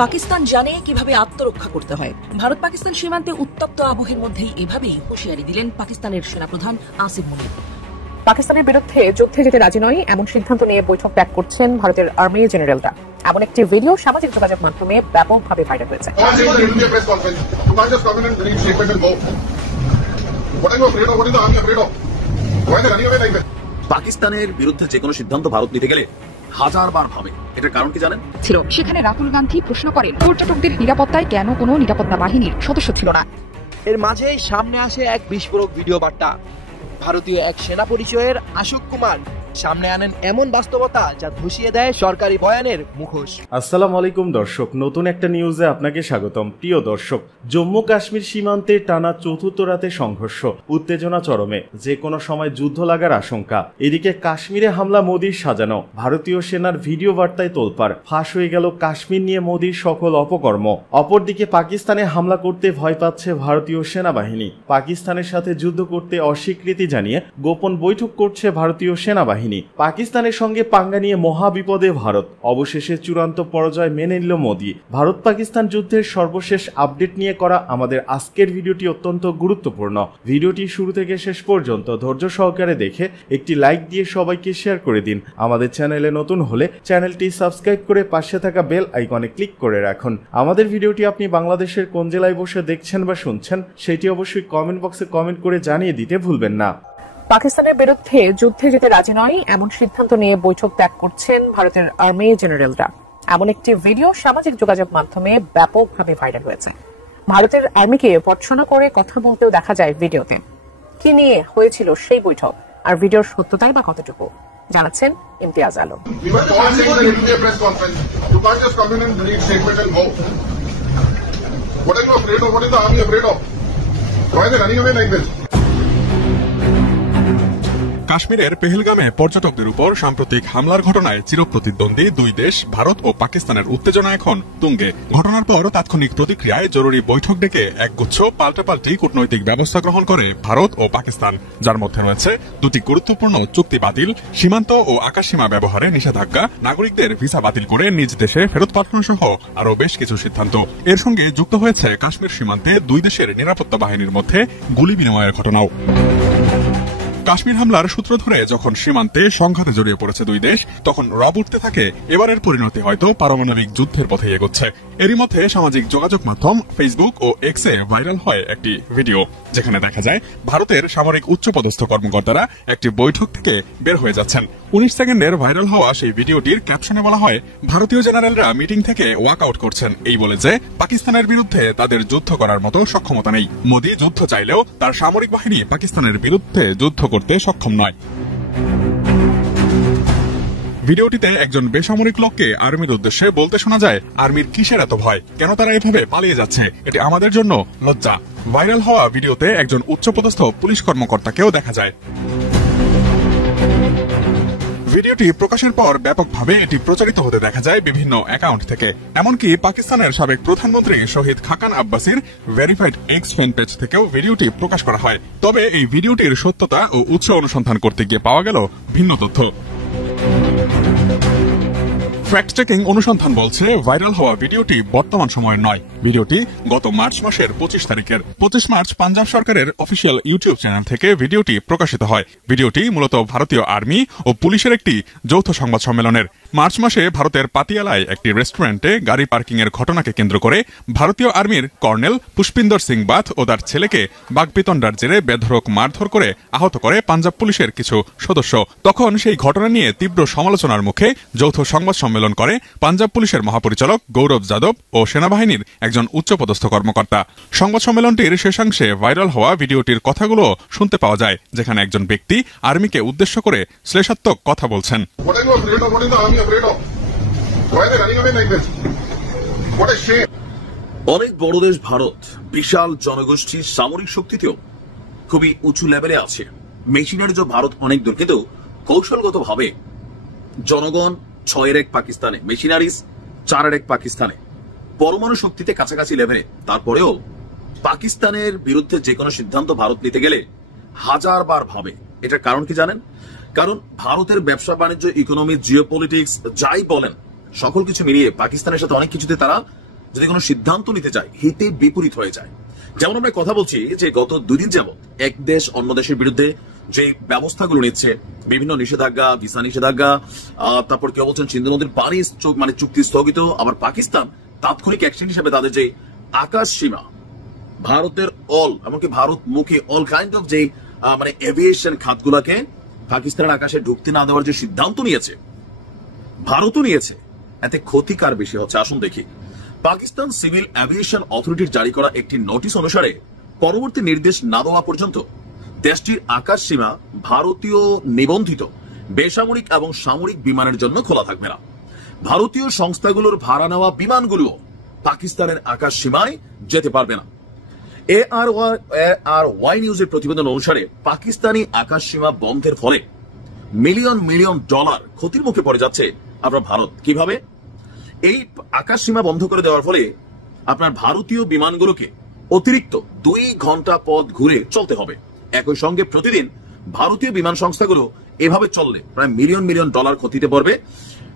পাকিস্তান জানে কিভাবে আত্মরক্ষা করতে হয়। ভারত পাকিস্তান সীমান্তে উত্তপ্ত আবহের মধ্যেই এভাবেই হুঁশিয়ারি দিলেন পাকিস্তানের সেনাপ্রধান আসিফ মুনির। পাকিস্তানের বিরুদ্ধে যুদ্ধে যেতে রাজি নয় এমন সিদ্ধান্ত নিয়ে বৈঠক ত্যাগ করছেন ভারতের আর্মি জেনারেলরা। এমন একটি ভিডিও সামাজিক যোগাযোগ মাধ্যমে ব্যাপকভাবে ভাইরাল হয়েছে। পাকিস্তানের বিরুদ্ধে যে কোনো সিদ্ধান্ত ভারত নিতে গেলে হাজারবার ভাবে। এটার কারণ কি জানেন? সেখানে রাহুল গান্ধী প্রশ্ন করেন, পর্যটকদের নিরাপত্তায় কেন কোনো নিরাপত্তা বাহিনীর সদস্য ছিল না। এর মাঝেই সামনে আসে এক বিস্ফোরক ভিডিও বার্তা। ভারতীয় এক সেনা পরিচয়ের আশুক কুমার সামনে আনেন এমন বাস্তবতা যা ধসিয়ে দেয় সরকারি বয়ানের মুখোশ। আসসালামু আলাইকুম দর্শক, নতুন একটা নিউজে আপনাকে স্বাগতম। প্রিয় দর্শক, জম্মু কাশ্মীর সীমান্তে টানা চতুর্থ রাতে সংঘর্ষ, উত্তেজনা চরমে, যে কোনো সময় যুদ্ধ লাগার আশঙ্কা। এদিকে কাশ্মীরে হামলা মোদির সাজানো, ভারতীয় সেনার ভিডিও বার্তায় তোলপাড়, ফাঁস হয়ে গেল কাশ্মীর নিয়ে মোদির সকল অপকর্ম। অপরদিকে পাকিস্তানে হামলা করতে ভয় পাচ্ছে ভারতীয় সেনাবাহিনী। পাকিস্তানের সাথে যুদ্ধ করতে অস্বীকৃতি জানিয়ে গোপন বৈঠক করছে ভারতীয় সেনাবাহিনী। পাকিস্তানের সঙ্গে পাঙ্গা নিয়ে মহা বিপদে ভারত। অবশেষে চূড়ান্ত পরাজয় মেনে নিল মোদি। ভারত পাকিস্তান যুদ্ধের সর্বশেষ আপডেট নিয়ে করা আমাদের আজকের ভিডিওটি অত্যন্ত গুরুত্বপূর্ণ। ভিডিওটি শুরু থেকে শেষ পর্যন্ত ধৈর্য সহকারে দেখে একটি লাইক দিয়ে সবাইকে শেয়ার করে দিন। আমাদের চ্যানেলে নতুন হলে চ্যানেলটি সাবস্ক্রাইব করে পাশে থাকা বেল আইকনে ক্লিক করে রাখুন। আমাদের ভিডিওটি আপনি বাংলাদেশের কোন জেলায় বসে দেখছেন বা শুনছেন সেটি অবশ্যই কমেন্ট বক্সে কমেন্ট করে জানিয়ে দিতে ভুলবেন না। পাকিস্তানের বিরুদ্ধে যুদ্ধে যেতে রাজি নয় এমন সিদ্ধান্ত নিয়ে বৈঠক ত্যাগ করছেন ভারতের আর্মি জেনারেলরা। এমন একটি ভিডিও সামাজিক যোগাযোগ মাধ্যমে ব্যাপকভাবে ভাইরাল হয়েছে। ভারতের আর্মিকে ভর্ৎসনা করে কথা বলতেও দেখা যায় ভিডিওতে। কি নিয়ে হয়েছিল সেই বৈঠক আর ভিডিওর সত্যতাই বা কতটুকু, জানাচ্ছেন ইমতিয়াজ আলম। কাশ্মীরের পেহেলগামে পর্যটকদের উপর সাম্প্রতিক হামলার ঘটনায় চিরপ্রতিদ্বন্দ্বী দুই দেশ ভারত ও পাকিস্তানের উত্তেজনা এখন তুঙ্গে। ঘটনার পর তাৎক্ষণিক প্রতিক্রিয়ায় জরুরি বৈঠক ডেকে একগুচ্ছ পাল্টাপাল্টি কূটনৈতিক ব্যবস্থা গ্রহণ করে ভারত ও পাকিস্তান, যার মধ্যে রয়েছে দুটি গুরুত্বপূর্ণ চুক্তি বাতিল, সীমান্ত ও আকাশসীমা ব্যবহারে নিষেধাজ্ঞা, নাগরিকদের ভিসা বাতিল করে নিজ দেশে ফেরত পাঠানো সহ আরও বেশ কিছু সিদ্ধান্ত। এর সঙ্গে যুক্ত হয়েছে কাশ্মীর সীমান্তে দুই দেশের নিরাপত্তা বাহিনীর মধ্যে গুলি বিনিময়ের ঘটনাও। কাশ্মীর হামলার সূত্র ধরে যখন সীমান্তে সংঘাতে জড়িয়ে পড়েছে দুই দেশ, তখন রব উঠতে থাকে এবারের পরিণতি হয়তো পারমাণবিক যুদ্ধের পথে এগোচ্ছে। এরই মধ্যে সামাজিক যোগাযোগ মাধ্যম ফেসবুক ও এক্সে ভাইরাল হয় একটি ভিডিও, যেখানে দেখা যায় ভারতের সামরিক উচ্চপদস্থ কর্মকর্তারা একটি বৈঠক থেকে বের হয়ে যাচ্ছেন। 19 সেকেন্ডের ভাইরাল হওয়া সেই ভিডিওটির ক্যাপশনে বলা হয়, ভারতীয় জেনারেলরা মিটিং থেকে ওয়াক আউট করছেন এই বলে যে পাকিস্তানের বিরুদ্ধে তাদের যুদ্ধ করার মতো সক্ষমতা নেই। মোদি যুদ্ধ চাইলেও তার সামরিক বাহিনী পাকিস্তানের বিরুদ্ধে যুদ্ধ করতে সক্ষম নয়। ভিডিওটিতে একজন বেসামরিক লোককে আর্মির উদ্দেশ্যে বলতে শোনা যায়, আর্মির কিসের এত ভয়, কেন তারা এভাবে পালিয়ে যাচ্ছে, এটি আমাদের জন্য লজ্জা। ভাইরাল হওয়া ভিডিওতে একজন উচ্চপদস্থ পুলিশ কর্মকর্তাকেও দেখা যায়। ভিডিওটি প্রকাশের পর ব্যাপকভাবে এটি প্রচারিত হতে দেখা যায় বিভিন্ন অ্যাকাউন্ট থেকে। এমনকি পাকিস্তানের সাবেক প্রধানমন্ত্রী শহীদ Khakan আব্বাসির verified x fan page থেকেও ভিডিওটি প্রকাশ করা হয়। তবে এই ভিডিওটির সত্যতা ও উৎস অনুসন্ধান করতে গিয়ে পাওয়া গেল ভিন্ন তথ্য। ফ্যাক্ট চেকিং অনুসন্ধান বলছে ভাইরাল হওয়া ভিডিওটি বর্তমান সময়ের নয়। ভিডিওটি গত মার্চ মাসের 25 তারিখের। 25 মার্চ পাঞ্জাব সরকারের অফিসিয়াল ইউটিউব চ্যানেল থেকে ভিডিওটি প্রকাশিত হয়। ভিডিওটি মূলত ভারতীয় আর্মি ও পুলিশের একটি যৌথ সংবাদ সম্মেলনের। মার্চ মাসে ভারতের পাতিয়ালায় একটি রেস্টুরেন্টে গাড়ি পার্কিং এর ঘটনাকে কেন্দ্র করে ভারতীয় আর্মির কর্নেল পুষ্পিন্দর সিং বাথ ও তার ছেলেকে বাগবিতণ্ডার জেরে বেধড়ক মারধর করে আহত করে পাঞ্জাব পুলিশের কিছু সদস্য। তখন সেই ঘটনা নিয়ে তীব্র সমালোচনার মুখে যৌথ সংবাদ সম্মেলন করে পাঞ্জাব পুলিশের মহাপরিচালক গৌরব যাদব ও সেনাবাহিনীর একজন উচ্চপদস্থ কর্মকর্তা। সংবাদ সম্মেলনটির শেষাংশে ভাইরাল হওয়া ভিডিওটির কথাগুলো শুনতে পাওয়া যায়, যেখানে একজন ব্যক্তি আর্মিকে উদ্দেশ্য করে শ্লেষাত্মক কথা বলছেন। অনেক বড় দেশ ভারত, বিশাল জনগোষ্ঠীর সামরিক শক্তিতেও খুবই উঁচু লেভেলে আছে। মেশিনারি যে ভারত অনেক দূর, কিন্তু কৌশলগত ভাবে জনগণ 6-1 পাকিস্তানে, মেশিনারিজ 4-1 পাকিস্তানে, পরমাণু শক্তিতে কাছাকাছি লেভেলে। তারপরেও পাকিস্তানের বিরুদ্ধে যে কোনো সিদ্ধান্ত ভারত নিতে গেলে হাজারবার ভাবে। এটার কারণ কি জানেন? কারণ ভারতের ব্যবসা বাণিজ্য, ইকোনমি, জিওপলিটিক্স যাই বলেন, সকল কিছু মিলিয়ে পাকিস্তানের সাথে অনেক কিছুতে তারা যদি কোনো সিদ্ধান্ত নিতে যায় হিতে বিপরীত হয়ে যায়। যেমন আমরা কথা বলছি যে গত 2 দিন যাবত এক দেশ অন্য দেশের বিরুদ্ধে যে ব্যবস্থাগুলো নিচ্ছে, বিভিন্ন নিষেধাজ্ঞা, ভিসা নিষেধাজ্ঞা, তারপর কেউ বলছেন সিন্ধু নদীর পানি মানে চুক্তি স্থগিত, আবার পাকিস্তান তাৎক্ষণিক অ্যাকশন হিসেবে তাদের যে আকাশ সীমা ভারতের এমনকি ভারতমুখী অল কাইন্ড অফ যে মানে এভিয়েশন খাতগুলাকে পাকিস্তানের আকাশে ঢুকতে না দেওয়ার যে সিদ্ধান্ত নিয়েছে, ভারতও নিয়েছে, এতে ক্ষতি কার বেশি হচ্ছে আসুন দেখি। পাকিস্তান সিভিল এভিয়েশন অথরিটির জারি করা একটি নোটিশ অনুসারে পরবর্তী নির্দেশ না দেওয়া পর্যন্ত দেশটির আকাশ সীমা ভারতীয় নিবন্ধিত বেসামরিক এবং সামরিক বিমানের জন্য খোলা থাকবে না। ভারতীয় সংস্থাগুলোর ভাড়া নেওয়া বিমানগুলো পাকিস্তানের আকাশ সীমায় যেতে পারবে না। ARY নিউজের প্রতিবেদন অনুসারে পাকিস্তানি আকাশ সীমা বন্ধের ফলে মিলিয়ন মিলিয়ন ডলার ক্ষতির মুখে পড়ে যাচ্ছে আপনার ভারত। কিভাবে? এই আকাশ সীমা বন্ধ করে দেওয়ার ফলে আপনার ভারতীয় বিমানগুলোকে অতিরিক্ত 2 ঘন্টা পথ ঘুরে চলতে হবে। একই সঙ্গে প্রতিদিন ভারতীয় বিমান সংস্থাগুলো এভাবে চললে প্রায় মিলিয়ন মিলিয়ন ডলার ক্ষতিতে পড়বে।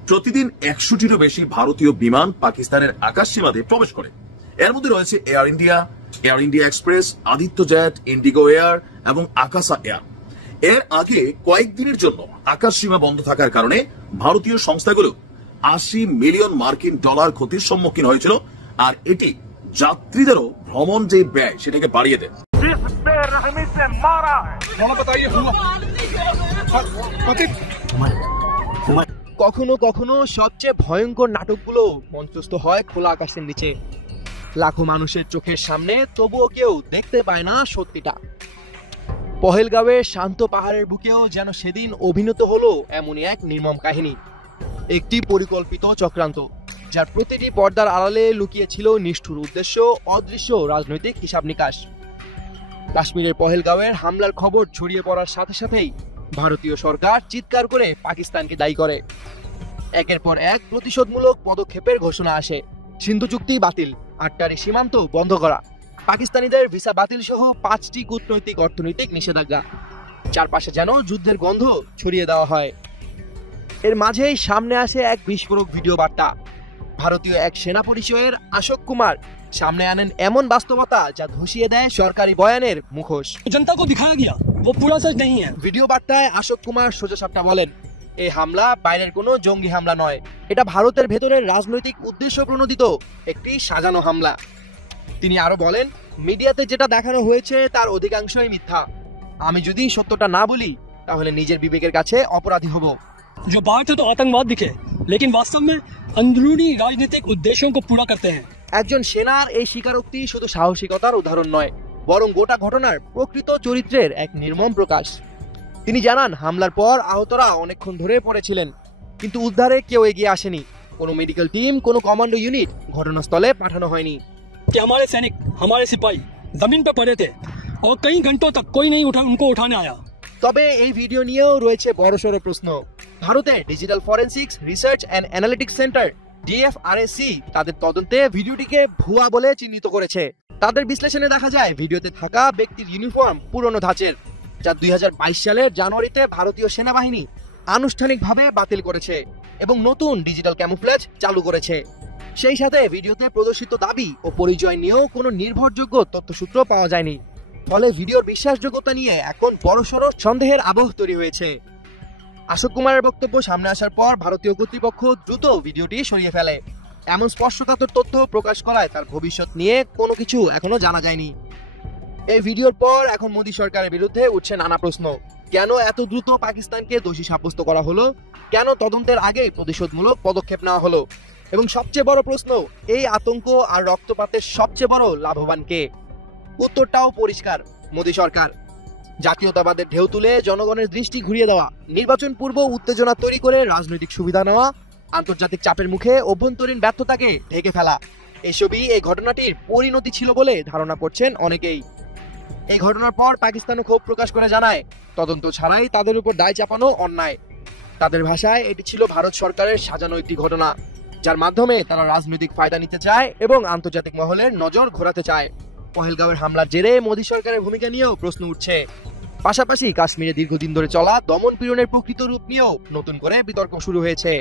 প্রতিদিন 100টিরও বেশি ভারতীয় বিমান পাকিস্তানের আকাশ সীমাতে প্রবেশ করে। এর মধ্যে রয়েছে air India express, Aditya jet, Indigo air এবং আকাশা এয়ার। এর আগে কয়েকদিনের জন্য আকাশ সীমা বন্ধ থাকার কারণে ভারতীয় সংস্থাগুলো 80 মিলিয়ন মার্কিন ডলার ক্ষতির সম্মুখীন হয়েছিল, আর এটি যাত্রীদেরও ভ্রমণ যে ব্যয় সেটাকে বাড়িয়ে দেয়। কখনো কখনো সবচেয়ে ভয়ঙ্কর নাটকগুলো মঞ্চস্থ হয় খোলা আকাশের নিচে, লাখো মানুষের চোখের সামনে, তবুও কেউ দেখতে পায় না সত্যিটা। পহেলগাঁওয়ের শান্ত পাহাড়ের বুকেও যেন সেদিন অভিনীত হলো এমনই এক নির্মম কাহিনী, একটি পরিকল্পিত চক্রান্ত যার প্রতিটি পর্দার আড়ালে লুকিয়ে ছিল নিষ্ঠুর উদ্দেশ্য, অদৃশ্য রাজনৈতিক হিসাব নিকাশ। কাশ্মীরের পহেলগাঁওয়ের হামলার খবর ছড়িয়ে পড়ার সাথে সাথেই ভারতীয় সরকার চিৎকার করে পাকিস্তানকে দায়ী করে। একের পর এক প্রতিশোধমূলক পদক্ষেপের ঘোষণা আসে। সিন্ধু চুক্তি বাতিল, আটটারি সীমান্ত বন্ধ করা, পাকিস্তানিদের ভিসা বাতিল সহ 5টি কূটনৈতিক অর্থনৈতিক নিষেধাজ্ঞা। চারপাশে যেন যুদ্ধের গন্ধ ছড়িয়ে দেওয়া হয়। এর মাঝেই সামনে আসে এক বিস্ফোরক ভিডিও বার্তা। ভারতীয় এক সেনা পরিচয়ের আশোক কুমার সামনে আনেন এমন বাস্তবতা যা ধসিয়ে দেয় সরকারি বয়ানের মুখোশ। जनता को दिखाया गया वो पूरा सच नहीं है। ভিডিও বার্তায় আশোক কুমার সোজাসাপটা বলেন, এই হামলা বাইরের কোনো জঙ্গি হামলা নয়, এটা ভারতের ভেতরের রাজনৈতিক উদ্দেশ্য প্রণোদিত একটি সাজানো হামলা। তিনি আরো বলেন, মিডিয়াতে যেটা দেখানো হয়েছে তার অধিকাংশই মিথ্যা। আমি যদি সত্যটা না বলি তাহলে নিজের বিবেকের কাছে অপরাধী হব। जो बाहर से तो आतंकवाद दिखे लेकिन वास्तव में अंदरूनी राजनीतिक उद्देश्यों को पूरा करते हैं। একজন সেনার এই স্বীকারোক্তি শুধু সাহসিকতার উদাহরণ নয়, বরং গোটা ঘটনার প্রকৃত চরিত্রের এক নির্মম প্রকাশ। তিনি জানান, হামলার পর আহতরা অনেকক্ষণ ধরে পড়েছিলেন, কিন্তু উদ্ধারে কেউ এগিয়ে আসেনি। কোনো মেডিকেল টিম, কোনো কমান্ডো ইউনিট ঘটনাস্থলে পাঠানো হয়নি। कि हमारे सैनिक, हमारे सिपाही जमीन पे पड़े थे और कई घंटों तक कोई नहीं उनको उठाने आया। তবে এই ভিডিও নিয়েও রয়েছে বড়সড় প্রশ্ন। ভারতের digital forensics research and analytics centre DFRSC তাদের তদন্তে ভিডিওটিকে ভুয়া বলে চিহ্নিত করেছে। তাদের বিশ্লেষণে দেখা যায় ভিডিওতে থাকা ব্যক্তির ইউনিফর্ম পুরনো ধাঁচের, যা 2022 সালের জানুয়ারিতে ভারতীয় সেনাবাহিনী আনুষ্ঠানিকভাবে বাতিল করেছে এবং নতুন ডিজিটাল ক্যামুফলেজ চালু করেছে। সেই সাথে ভিডিওতে প্রদর্শিত দাবি ও পরিচয় নিয়েও কোনো নির্ভরযোগ্য তথ্যসূত্র পাওয়া যায়নি। ফলে ভিডিওর বিশ্বাসযোগ্যতা নিয়ে এখন বড়সড় সন্দেহের আবহ তৈরি হয়েছে। আশোক কুমারের বক্তব্য সামনে আসার পর ভারতীয় কর্তৃপক্ষ দ্রুত ভিডিওটি সরিয়ে ফেলে। এমন স্পষ্টতার তথ্য প্রকাশ করায় তার ভবিষ্যৎ নিয়ে কোনো কিছু এখনো জানা যায়নি। এই ভিডিওর পর এখন মোদী সরকারের বিরুদ্ধে উঠছে নানা প্রশ্ন। কেন এত দ্রুত পাকিস্তানকে দোষী সাব্যস্ত করা হলো? কেন তদন্তের আগে প্রতিশোধমূলক পদক্ষেপ নেওয়া হলো? এবং সবচেয়ে বড় প্রশ্ন, এই আতঙ্ক আর রক্তপাতের সবচেয়ে বড় লাভবান কে? উত্তরটাও পরিষ্কার, মোদী সরকার। জাতীয়তাবাদের ঢেউ তুলে জনগণের দৃষ্টি ঘুরিয়ে দেওয়া, নির্বাচন পূর্ব উত্তেজনা তৈরি করে রাজনৈতিক সুবিধা নেওয়া, আন্তর্জাতিক চাপের মুখে অভ্যন্তরীণ ব্যর্থতাকে ঢেকে ফেলা, এসবই এই ঘটনাটির পরিণতি ছিল বলে ধারণা করছেন অনেকেই। এই ঘটনার পর পাকিস্তানও ক্ষোভ প্রকাশ করে জানায়, তদন্ত ছাড়াই তাদের উপর দায় চাপানো অন্যায়। তাদের ভাষায় এটি ছিল ভারত সরকারের সাজানো একটি ঘটনা, যার মাধ্যমে তারা রাজনৈতিক ফায়দা নিতে চায় এবং আন্তর্জাতিক মহলের নজর ঘোরাতে চায়। পহেলগাঁওয়ের হামলার জেরে মোদী সরকারের ভূমিকা নিয়েও প্রশ্ন উঠছে। পাশাপাশি কাশ্মীরে দীর্ঘদিন ধরে চলা দমন পীড়নের প্রকৃত রূপ নিয়েও নতুন করে বিতর্ক শুরু হয়েছে।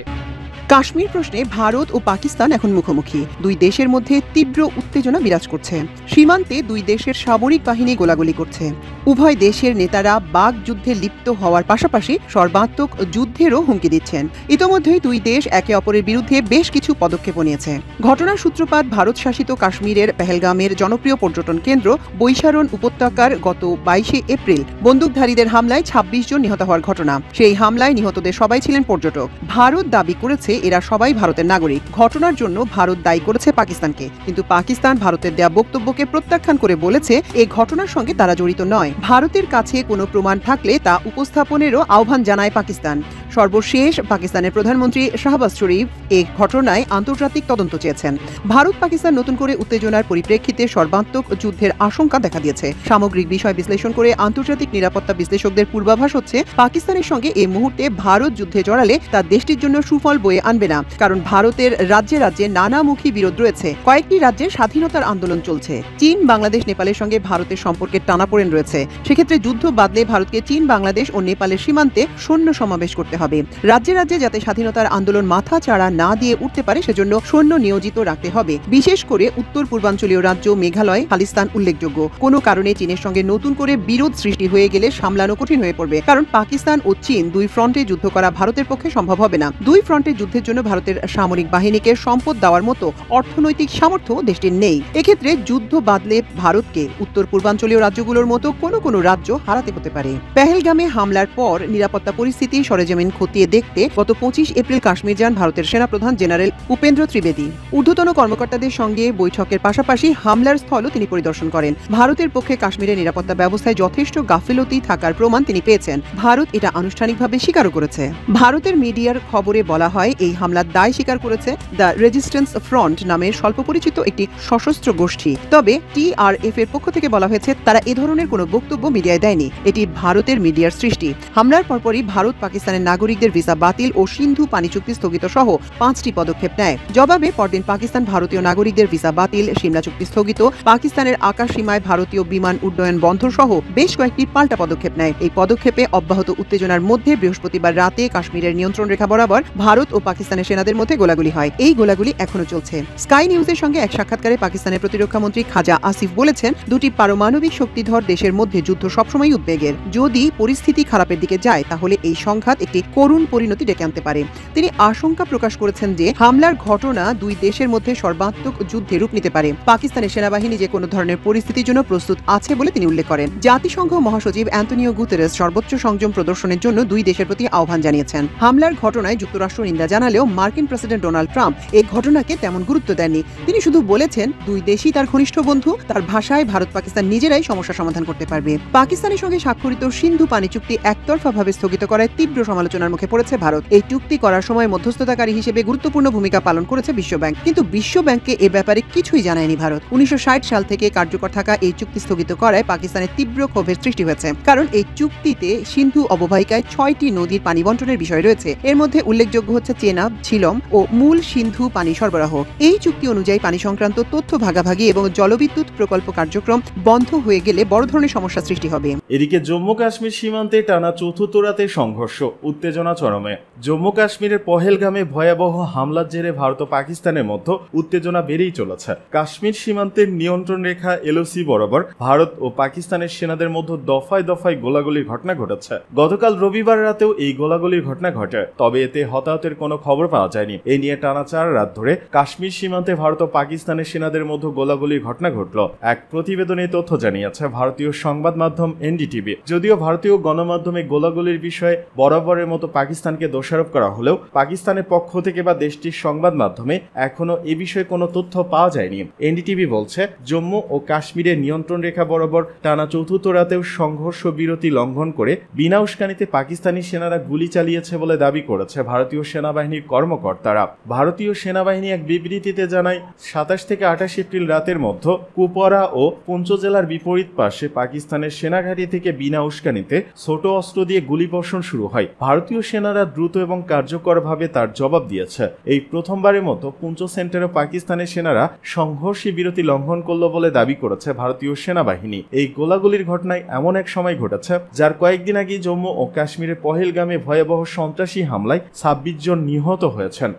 কাশ্মীর প্রশ্নে ভারত ও পাকিস্তান এখন মুখোমুখি। দুই দেশের মধ্যে তীব্র উত্তেজনা বিরাজ করছে। সীমান্তে দুই দেশের সামরিক বাহিনী গোলাগুলি করছে। উভয় দেশের নেতারা বাক যুদ্ধে লিপ্ত হওয়ার পাশাপাশি সর্বাত্মক যুদ্ধেরও হুমকি দিচ্ছেন। ইতোমধ্যেই দুই দেশ একে অপরের বিরুদ্ধে বেশ কিছু পদক্ষেপ নিয়েছে। ঘটনার সূত্রপাত ভারত শাসিত কাশ্মীরের পেহেলগামের জনপ্রিয় পর্যটন কেন্দ্র বৈশারণ উপত্যকার গত 22 এপ্রিল বন্দুকধারীদের হামলায় 26 জন নিহত হওয়ার ঘটনা। সেই হামলায় নিহতদের সবাই ছিলেন পর্যটক। ভারত দাবি করেছে এরা সবাই ভারতের নাগরিক। ঘটনার জন্য ভারত দায়ী করেছে পাকিস্তানকে, কিন্তু পাকিস্তান ভারতের দেয়া বক্তব্যকে প্রত্যাখ্যান করে বলেছে এই ঘটনার সঙ্গে তারা জড়িত নয়। ভারতের কাছে কোনো প্রমাণ থাকলে তা উপস্থাপনেরও আহ্বান জানায় পাকিস্তান। সর্বশেষ পাকিস্তানের প্রধানমন্ত্রী শাহবাজ শরীফ এই ঘটনায় আন্তর্জাতিক তদন্ত চেয়েছেন। ভারত পাকিস্তান নতুন করে উত্তেজনার পরিপ্রেক্ষিতে সর্বাত্মক যুদ্ধের আশঙ্কা দেখা দিয়েছে। সামগ্রিক বিষয় বিশ্লেষণ করে আন্তর্জাতিক নিরাপত্তা বিশ্লেষকদের পূর্বাভাস হচ্ছে পাকিস্তানের সঙ্গে এই মুহূর্তে ভারত যুদ্ধে জড়ালে তা দেশটির জন্য সুফল বয়ে আনবে না, কারণ ভারতের রাজ্যে রাজ্যে নানামুখী বিরোধ রয়েছে। কয়েকটি রাজ্যে স্বাধীনতার আন্দোলন চলছে। চীন, বাংলাদেশ, নেপালের সঙ্গে ভারতের সম্পর্কের টানাপোড়েন রয়েছে। সেক্ষেত্রে যুদ্ধ বাদলে ভারতকে চীন, বাংলাদেশ ও নেপালের সীমান্তে সৈন্য সমাবেশ করতে হবে। রাজ্যে রাজ্যে যাতে স্বাধীনতার আন্দোলন মাথা চাড়া না দিয়ে উঠতে পারে সেজন্য সৈন্য নিয়োজিত রাখতে হবে। বিশেষ করে উত্তর পূর্বাঞ্চলীয় রাজ্য মেঘালয়, খালিস্তান উল্লেখযোগ্য। কোনো কারণে চীনের সঙ্গে নতুন করে বিরোধ সৃষ্টি হয়ে গেলে সামলানো কঠিন হয়ে পড়বে, কারণ পাকিস্তান ও চীন দুই ফ্রন্টে যুদ্ধ করা ভারতের পক্ষে সম্ভব হবে না। দুই ফ্রন্টে যুদ্ধের জন্য ভারতের সামরিক বাহিনীকে সম্পদ দেওয়ার মতো অর্থনৈতিক সামর্থ্য দেশটির নেই। এক্ষেত্রে যুদ্ধ বাদলে ভারতকে উত্তর পূর্বাঞ্চলীয় রাজ্যগুলোর মতো কোনো রাজ্য হারাতে হতে পারে। পেহেলগামে হামলার পর নিরাপত্তা পরিস্থিতি সরেজমিন খতিয়ে দেখতে গত 25 এপ্রিল কাশ্মীর যান ভারতের সেনাপ্রধান জেনারেল উপেন্দ্র ত্রিবেদী। ঊর্ধ্বতন কর্মকর্তাদের সঙ্গে বৈঠকের পাশাপাশি হামলার স্থলও তিনি পরিদর্শন করেন। ভারতের পক্ষে কাশ্মীরের নিরাপত্তা ব্যবস্থায় যথেষ্ট গাফিলতি থাকার প্রমাণ তিনি পেয়েছেন। ভারত এটা আনুষ্ঠানিকভাবে স্বীকারও করেছে। ভারতের মিডিয়ার খবরে বলা হয় এই হামলার দায় স্বীকার করেছে দ্য রেজিস্ট্যান্স ফ্রন্ট নামের স্বল্প পরিচিত একটি সশস্ত্র গোষ্ঠী। তবে TRF এর পক্ষ থেকে বলা হয়েছে তারা এ ধরনের কোনো বক্তব্য মিডিয়ায় দেয়নি। এটি ভারতের মিডিয়ার সৃষ্টি। হামলার পরপরই ভারত পাকিস্তানের নাগরিকদের ভিসা বাতিল ও সিন্ধু পানি চুক্তি স্থগিত সহ 5টি পদক্ষেপ নেয়। জবাবে পরদিন পাকিস্তান ভারতীয় নাগরিকদের ভিসা বাতিল, সিমলা চুক্তি স্থগিত, পাকিস্তানের আকাশ সীমায় ভারতীয় বিমান উড্ডয়ন বন্ধ সহ বেশ কয়েকটি পাল্টা পদক্ষেপ নেয়। এই পদক্ষেপে অব্যাহত উত্তেজনার মধ্যে বৃহস্পতিবার রাতে কাশ্মীরের নিয়ন্ত্রণ রেখা বরাবর ভারত ও পাকিস্তানের সেনাদের মধ্যে গোলাগুলি হয়। এই গোলাগুলি এখনো চলছে। স্কাই নিউজের সঙ্গে এক সাক্ষাৎকারে পাকিস্তানের প্রতিরক্ষা মন্ত্রী খাজা আসিফ বলেছেন, দুটি পারমাণবিক শক্তিধর দেশের মধ্যে যুদ্ধ সবসময় উদ্বেগের। যদি পরিস্থিতি খারাপের দিকে যায় তাহলে এই সংঘাত একটি করুণ পরিণতি ডেকে আনতে পারে। তিনি আশঙ্কা প্রকাশ করেছেন যে হামলার ঘটনা দুই দেশের মধ্যে সর্বাত্মক যুদ্ধে রূপ নিতে পারে। পাকিস্তানের সেনাবাহিনী যে কোনো ধরনের পরিস্থিতির জন্য প্রস্তুত আছে বলে তিনি উল্লেখ করেন। জাতিসংঘ মহাসচিব অ্যান্টনিও গুতেরেস সর্বোচ্চ সংযম প্রদর্শনের জন্য দুই দেশের প্রতি আহ্বান জানিয়েছেন। হামলার ঘটনায় যুক্তরাষ্ট্র নিন্দা জানালেও মার্কিন প্রেসিডেন্ট ডোনাল্ড ট্রাম্প এই ঘটনাকে তেমন গুরুত্ব দেননি। তিনি শুধু বলেছেন দুই দেশই তার ঘনিষ্ঠ বন্ধু। তার ভাষায় ভারত পাকিস্তান নিজেরাই সমস্যা সমাধান করতে পারবে। পাকিস্তানের সঙ্গে স্বাক্ষরিত সিন্ধু পানি চুক্তি একতরফাভাবে স্থগিত করায় তীব্র সমালোচনার মুখে পড়েছে ভারত। এই চুক্তি করার সময় মধ্যস্থতাকারী হিসেবে গুরুত্বপূর্ণ ভূমিকা পালন করেছে বিশ্বব্যাংক, কিন্তু বিশ্বব্যাংককে এ ব্যাপারে কিছুই জানায়নি ভারত। 1960 সাল থেকে কার্যকর থাকা এই চুক্তি স্থগিত করায় পাকিস্তানের তীব্র ক্ষোভের সৃষ্টি হয়েছে, কারণ এই চুক্তিতে সিন্ধু অববাহিকায় 6টি নদীর পানি বন্টনের বিষয় রয়েছে। এর মধ্যে উল্লেখযোগ্য হচ্ছে চেনাব, ঝিলম ও মূল সিন্ধু পানি সরবরাহ। এই চুক্তি অনুযায়ী পানি সংক্রান্ত তথ্য ভাগাভাগি এবং জলবিদ্যুৎ প্রকল্প কার্যক্রম বন্ধ হয়ে গেলে বড় ধরনের সমস্যা সৃষ্টি হবে। এদিকে জম্মু কাশ্মীর সীমান্তে টানা চতুর্থ রাতে সংঘর্ষ, উত্তেজনা চরমে। জম্মু কাশ্মীরের পহেলগামে ভয়াবহ হামলার জেরে ভারত ও পাকিস্তানের মধ্যে উত্তেজনা বেড়েই চলেছে। কাশ্মীর সীমান্তের নিয়ন্ত্রণ রেখা LOC বরাবর ভারত ও পাকিস্তানের সেনাদের মধ্যে দফায় দফায় গোলাগুলির ঘটনা ঘটেছে। গতকাল রবিবার রাতেও এই গোলাগুলির ঘটনা ঘটে, তবে এতে হতাহতের কোনো খবর পাওয়া যায়নি। এই নিয়ে টানা 4 রাত ধরে কাশ্মীর সীমান্তে ভারত ও পাকিস্তানের সেনাদের মধ্যে গোলাগুলির ঘটনা ঘটল। এক প্রতিবেদনে তথ্য জানিয়েছে ভারতীয় সংবাদ মাধ্যম NDTV। যদিও ভারতীয় গণমাধ্যমে গোলাগুলির বিষয়ে বরাবরের মতো পাকিস্তানকে দোষারোপ করা হলেও পাকিস্তানের পক্ষ থেকে বা দেশটির সংবাদ মাধ্যমে এখনো এ বিষয়ে কোনো তথ্য পাওয়া যায়নি। NDTV বলছে, জম্মু ও কাশ্মীরের নিয়ন্ত্রণ রেখা বরাবর টানা চতুর্থ রাতেও সংঘর্ষ বিরতি লঙ্ঘন করে বিনা উস্কানিতে পাকিস্তানি সেনারা গুলি চালিয়েছে বলে দাবি করেছে ভারতীয় সেনাবাহিনীর কর্মকর্তারা। ভারতীয় সেনাবাহিনী এক বিবৃতিতে জানায়, 27 থেকে 28 এপ্রিল রাতের মধ্যে কুপওয়ারা ও পুঞ্চ জেলার বিপরীত পাশে পাকিস্তানের সেনাঘাঁটি থেকে বিনা উস্কানিতে ছোট অস্ত্র দিয়ে গুলিবর্ষণ শুরু হয়। ভারতীয় সেনারা দ্রুত এবং কার্যকরভাবে তার জবাব দিয়েছে। এই প্রথমবারের মতো পুঞ্চ সেন্টারে পাকিস্তানের সেনারা সংঘর্ষে বিরতি লঙ্ঘন করল বলে দাবি করেছে ভারতীয় সেনাবাহিনী। এই গোলাগুলির ঘটনায় এমন এক সময় ঘটেছে যার কয়েকদিন আগে জম্মু ও কাশ্মীরের পহেলগামে ভয়াবহ সন্ত্রাসী হামলায় 26 জন নিহত হয়েছেন।